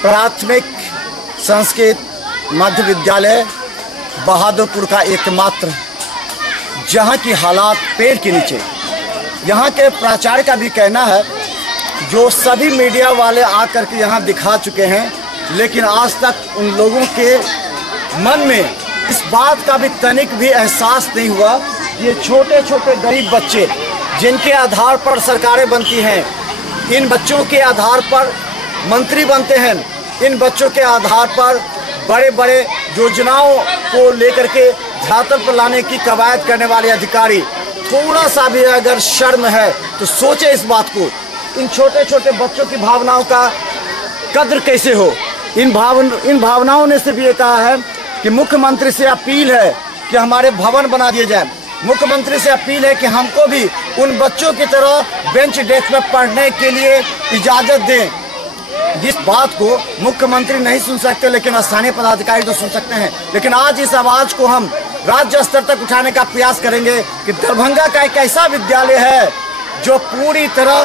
प्राथमिक संस्कृत मध्य विद्यालय बहादुरपुर का एकमात्र, जहां की हालात पेड़ के नीचे। यहां के प्राचार्य का भी कहना है, जो सभी मीडिया वाले आकर के यहां दिखा चुके हैं, लेकिन आज तक उन लोगों के मन में इस बात का भी तनिक भी एहसास नहीं हुआ। ये छोटे छोटे गरीब बच्चे जिनके आधार पर सरकारें बनती हैं, इन बच्चों के आधार पर मंत्री बनते हैं, इन बच्चों के आधार पर बड़े बड़े योजनाओं को लेकर के धरातल पर लाने की कवायद करने वाले अधिकारी, थोड़ा सा भी अगर शर्म है तो सोचे इस बात को। इन छोटे छोटे बच्चों की भावनाओं का कद्र कैसे हो। इन भावनाओं ने सिर्फ ये कहा है कि मुख्यमंत्री से अपील है कि हमारे भवन बना दिए जाए। मुख्यमंत्री से अपील है कि हमको भी उन बच्चों की तरह बेंच डेस्क में पढ़ने के लिए इजाज़त दें। जिस बात को मुख्यमंत्री नहीं सुन सकते, लेकिन स्थानीय पदाधिकारी तो सुन सकते हैं। लेकिन आज इस आवाज़ को हम राज्य स्तर तक उठाने का प्रयास करेंगे कि दरभंगा का एक ऐसा विद्यालय है जो पूरी तरह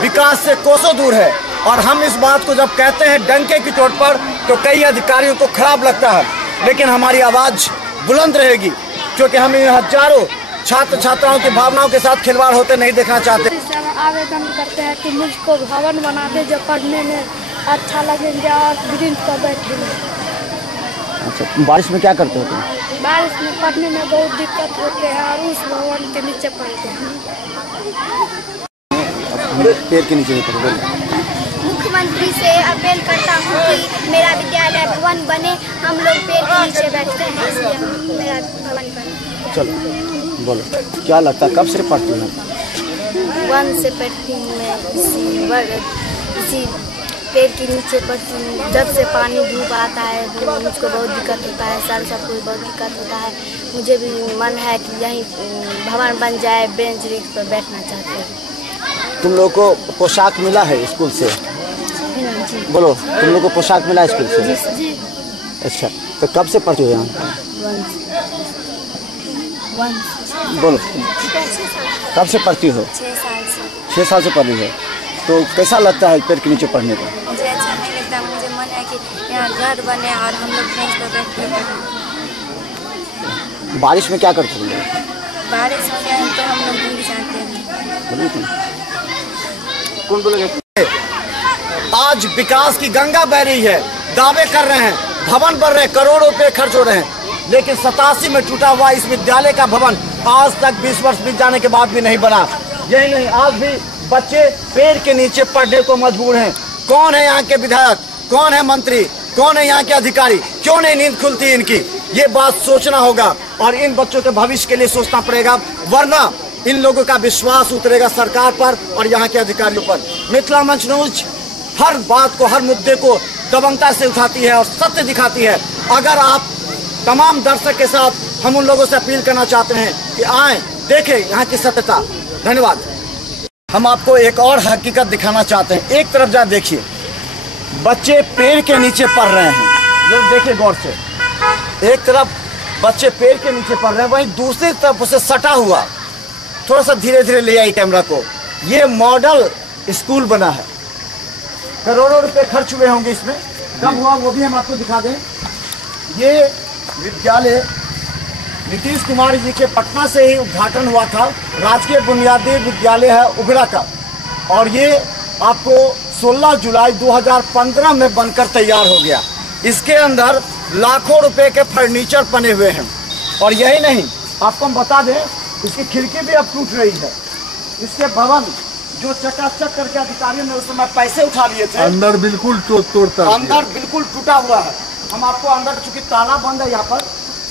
विकास से कोसों दूर है। और हम इस बात को जब कहते हैं डंके की चोट पर, तो कई अधिकारियों को खराब लगता है, लेकिन हमारी आवाज़ बुलंद रहेगी, क्योंकि हम इन हजारों छात्र छात्राओं की भावनाओं के साथ खिलवाड़ होते नहीं देखना चाहते। आवेदन करते हैं कि मुझको भवन बना दे जो पढ़ने में अच्छा लगेंगे और ब्रिंच पर बैठेंगे। अच्छा, बारिश में क्या करते हो तुम? बारिश में पढ़ने में बहुत दिक्कत होते हैं और उस भवन के नीचे पढ़ते हैं। पेड़ के नीचे पढ़ते। मुख्यमंत्री से अपील करता हूँ कि मेरा विद्यालय भवन बने, हम लोग पेड़ के नीचे बैठते हैं, इसलिए मेरा भवन बने। चलो बोलो, क्या लगता है कब से पढ़ती हूँ? 1 से पढ़ती हूँ मैं, इसी पेड़ के नीचे पढ़ती हूँ। जब से पानी धूप आता है मुझको बहुत दिक्कत होता है, सर सबको बहुत दिक्कत होता है। मुझे भी मन है कि यहीं भवन बन जाए, बेंच रिक्स पर बैठना चाहते हैं। तुम लोग को पोशाक मिला है स्कूल से? बोलो, तुम लोग को पोशाक मिला है स्कूल से? जी। अच्छा, तो कब से पढ़ते हो यहाँ? 1 बोलो, कब से पढ़ती हो? 6 साल से। 6 साल से पढ़ रही है। तो कैसा लगता है पेड़ के नीचे पढ़ने को? मुझे अच्छा नहीं लगता। मुझे मन है कि यहाँ घर बने और हम लोग बेंच पर बैठ के पढ़ें। बारिश में क्या करते हो? बारिश हो गया तो हम लोग भूल जाते हैं। कौन बोलेगा? आज विकास की गंगा बह रही है, दावे कर रहे हैं, भवन बन रहे हैं, करोड़ों रुपए खर्च हो रहे हैं, लेकिन 87 में टूटा हुआ इस विद्यालय का भवन आज तक 20 वर्ष बीत जाने के बाद भी नहीं बना। यही नहीं, आज भी बच्चे पेड़ के नीचे पढ़ने को मजबूर हैं। कौन है यहाँ के विधायक, कौन है मंत्री, कौन है यहाँ के अधिकारी? क्यों नहीं नींद खुलती इनकी? ये बात सोचना होगा और इन बच्चों के भविष्य के लिए सोचना पड़ेगा, वरना इन लोगों का विश्वास उतरेगा सरकार पर और यहाँ के अधिकारियों पर। मिथिला मंच न्यूज हर बात को, हर मुद्दे को दबंगता से उठाती है और सत्य दिखाती है। अगर आप तमाम दर्शक के साथ हम उन लोगों से अपील करना चाहते हैं कि आएँ, देखें यहाँ की सत्यता। धन्यवाद। हम आपको एक और हकीकत दिखाना चाहते हैं। एक तरफ जा देखिए, बच्चे पेड़ के नीचे पढ़ रहे हैं, जब देखिए गौर से। एक तरफ बच्चे पेड़ के नीचे पढ़ रहे हैं, वहीं दूसरी तरफ उसे सटा हुआ, थोड़ा सा धीरे धीरे ले आई कैमरा को, ये मॉडल स्कूल बना है। करोड़ों रुपए खर्च हुए होंगे इसमें। कब हुआ वो भी हम आपको दिखा दें। ये विद्यालय नीतीश कुमार जी के पटना से ही उद्घाटन हुआ था। राजकीय बुनियादी विद्यालय है उगड़ा का, और ये आपको 16 जुलाई 2015 में बनकर तैयार हो गया। इसके अंदर लाखों रुपए के फर्नीचर बने हुए हैं। और यही नहीं, आपको हम बता दें, इसकी खिड़की भी अब टूट रही है। इसके भवन जो चकाचक करके अधिकारियों ने उस समय पैसे उठा लिए थे, अंदर बिल्कुल तोड़ता, अंदर बिल्कुल टूटा हुआ है। हम आपको अंदर, चूंकि ताला बंद है यहाँ पर,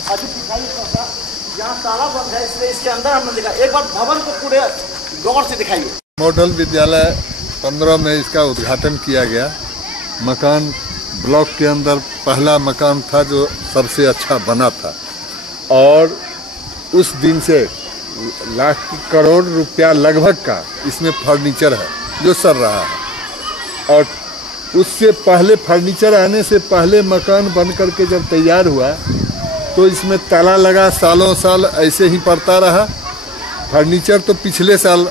अभी दिखाइए, यहाँ ताला बंद है, इसलिए इसके अंदर हमने दिखा। एक बार भवन को पूरे गौर से दिखाइए। मॉडल विद्यालय 15 में इसका उद्घाटन किया गया। मकान ब्लॉक के अंदर पहला मकान था जो सबसे अच्छा बना था, और उस दिन से लाख करोड़ रुपया लगभग का इसमें फर्नीचर है जो सर रहा है। और उससे पहले, फर्नीचर आने से पहले मकान बन करके जब तैयार हुआ तो इसमें ताला लगा, सालों साल ऐसे ही पड़ता रहा। फर्नीचर तो पिछले साल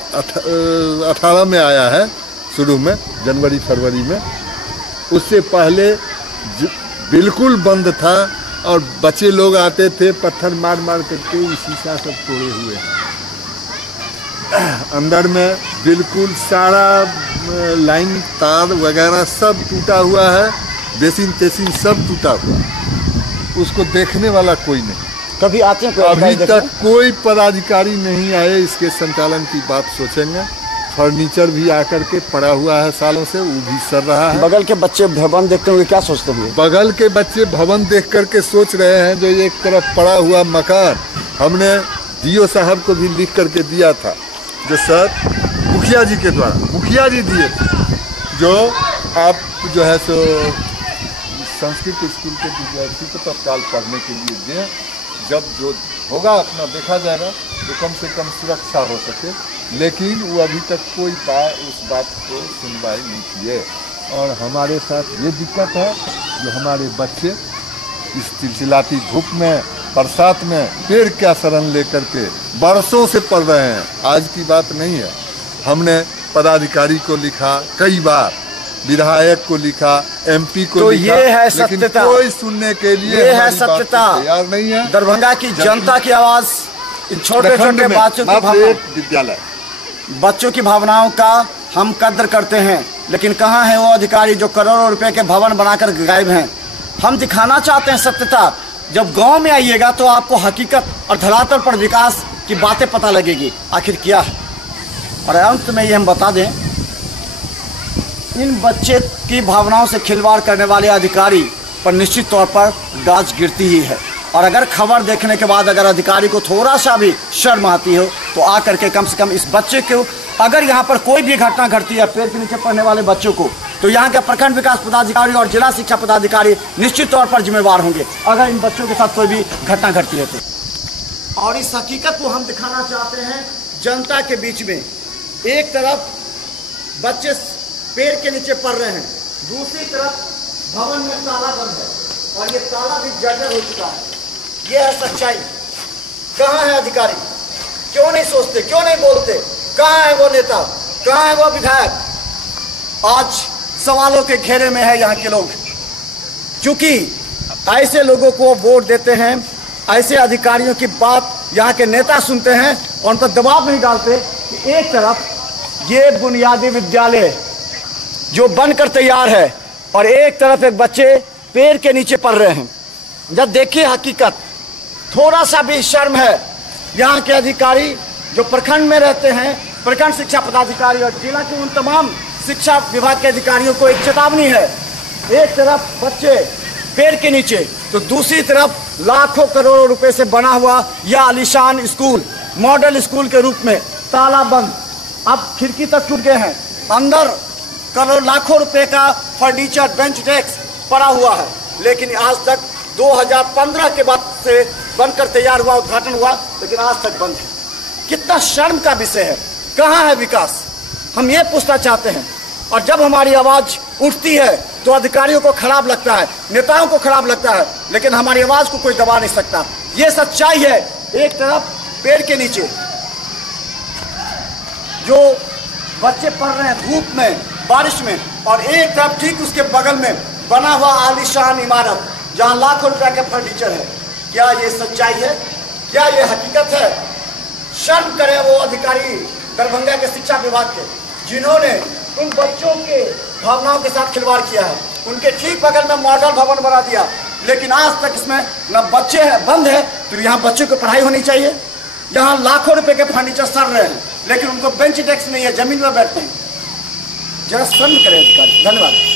18 में आया है, शुरू में जनवरी फरवरी में। उससे पहले बिल्कुल बंद था और बच्चे लोग आते थे पत्थर मार मार करके शीशा सब तोड़े हुए हैं। अंदर में बिल्कुल सारा लाइन तार वगैरह सब टूटा हुआ है, बेसिन तेसिन सब टूटा हुआ है। उसको देखने वाला कोई नहीं। कभी आते हैं? अभी तक कोई पदाधिकारी नहीं आए। इसके संचालन की बात सोचेंगे। फर्नीचर भी आकर के पड़ा हुआ है सालों से, वो भी सड़ रहा है। बगल के बच्चे भवन देखते होंगे, क्या सोचते होंगे? बगल के बच्चे भवन देख करके सोच रहे हैं जो एक तरफ पड़ा हुआ मकान, हमने डीओ साहब को भी लिख करके दिया था, जो सर मुखिया जी के द्वारा, मुखिया जी दिए थे, जो आप जो है सो संस्कृत स्कूल के विद्यार्थी को तत्काल पढ़ने के लिए दें। जब जो होगा अपना देखा जाएगा, तो कम से कम सुरक्षा हो सके। लेकिन वो अभी तक कोई उस बात को सुनवाई नहीं किए। और हमारे साथ ये दिक्कत है, जो हमारे बच्चे इस चिलचिलाती धूप में, बरसात में पेड़ का शरण लेकर के बरसों से पढ़ रहे हैं। आज की बात नहीं है। हमने पदाधिकारी को लिखा कई बार, विधायक को लिखा, एमपी को तो लिखा, ये है लेकिन सत्यता। कोई सुनने के लिए ये है सत्यता। तैयार नहीं है। दरभंगा की जनता की आवाज, छोटे छोटे बच्चों की भावनाओं का हम कद्र करते हैं। लेकिन कहाँ है वो अधिकारी जो करोड़ों रुपए के भवन बनाकर गायब हैं? हम दिखाना चाहते हैं सत्यता। जब गांव में आइएगा तो आपको हकीकत और धरातल पर विकास की बातें पता लगेगी, आखिर क्या है। और अंत में ये हम बता दें, इन बच्चे की भावनाओं से खिलवाड़ करने वाले अधिकारी पर निश्चित तौर पर गाज गिरती ही है। और अगर खबर देखने के बाद अगर अधिकारी को थोड़ा सा भी शर्म आती हो तो आकर के कम से कम इस बच्चे को, अगर यहाँ पर कोई भी घटना घटती है पेड़ के नीचे पढ़ने वाले बच्चों को, तो यहाँ के प्रखंड विकास पदाधिकारी और जिला शिक्षा पदाधिकारी निश्चित तौर पर जिम्मेवार होंगे अगर इन बच्चों के साथ कोई भी घटना घटती है तो। और इस हकीकत को हम दिखाना चाहते हैं जनता के बीच में। एक तरफ बच्चे पेड़ के नीचे पढ़ रहे हैं, दूसरी तरफ भवन में ताला बंद है और ये ताला भी जर्जर हो चुका है। ये है सच्चाई। कहाँ है अधिकारी? क्यों नहीं सोचते, क्यों नहीं बोलते? कहाँ है वो नेता, कहाँ है वो विधायक? आज सवालों के घेरे में है यहाँ के लोग, क्योंकि ऐसे लोगों को वोट देते हैं, ऐसे अधिकारियों की बात यहाँ के नेता सुनते हैं और उन पर दबाव नहीं डालते कि एक तरफ ये बुनियादी विद्यालय जो बनकर तैयार है और एक तरफ एक बच्चे पेड़ के नीचे पढ़ रहे हैं। जब देखिए हकीकत, थोड़ा सा भी शर्म है। यहाँ के अधिकारी जो प्रखंड में रहते हैं, प्रखंड शिक्षा पदाधिकारी और जिला के उन तमाम शिक्षा विभाग के अधिकारियों को एक चेतावनी है। एक तरफ बच्चे पेड़ के नीचे, तो दूसरी तरफ लाखों करोड़ों रुपए से बना हुआ यह आलीशान स्कूल, मॉडल स्कूल के रूप में ताला बंद, अब खिड़की तक टूट गए हैं। अंदर करोड़ लाखों रुपए का फर्नीचर, बेंच डेस्क पड़ा हुआ है, लेकिन आज तक 2015 के बाद से बनकर तैयार हुआ, उद्घाटन हुआ, लेकिन आज तक बंद है। कितना शर्म का विषय है। कहाँ है विकास? हम ये पूछना चाहते हैं। और जब हमारी आवाज उठती है तो अधिकारियों को खराब लगता है, नेताओं को खराब लगता है, लेकिन हमारी आवाज को कोई दबा नहीं सकता। ये सच्चाई है। एक तरफ पेड़ के नीचे जो बच्चे पढ़ रहे हैं धूप में, बारिश में, और एक तरफ ठीक उसके बगल में बना हुआ आलीशान इमारत जहां लाखों रुपए का फर्नीचर है। क्या ये सच्चाई है? क्या ये हकीकत है? शर्म करें वो अधिकारी दरभंगा के शिक्षा विभाग के, जिन्होंने उन बच्चों के भावनाओं के साथ खिलवाड़ किया है। उनके ठीक बगल में मॉडल भवन बना दिया, लेकिन आज तक इसमें न बच्चे हैं, बंद है। तो यहाँ बच्चों की पढ़ाई होनी चाहिए। यहाँ लाखों रुपए के फर्नीचर सड़ रहे हैं, लेकिन उनको बेंच डेस्क नहीं है, जमीन में बैठते हैं। जरा शर्म करें अधिकारी। धन्यवाद।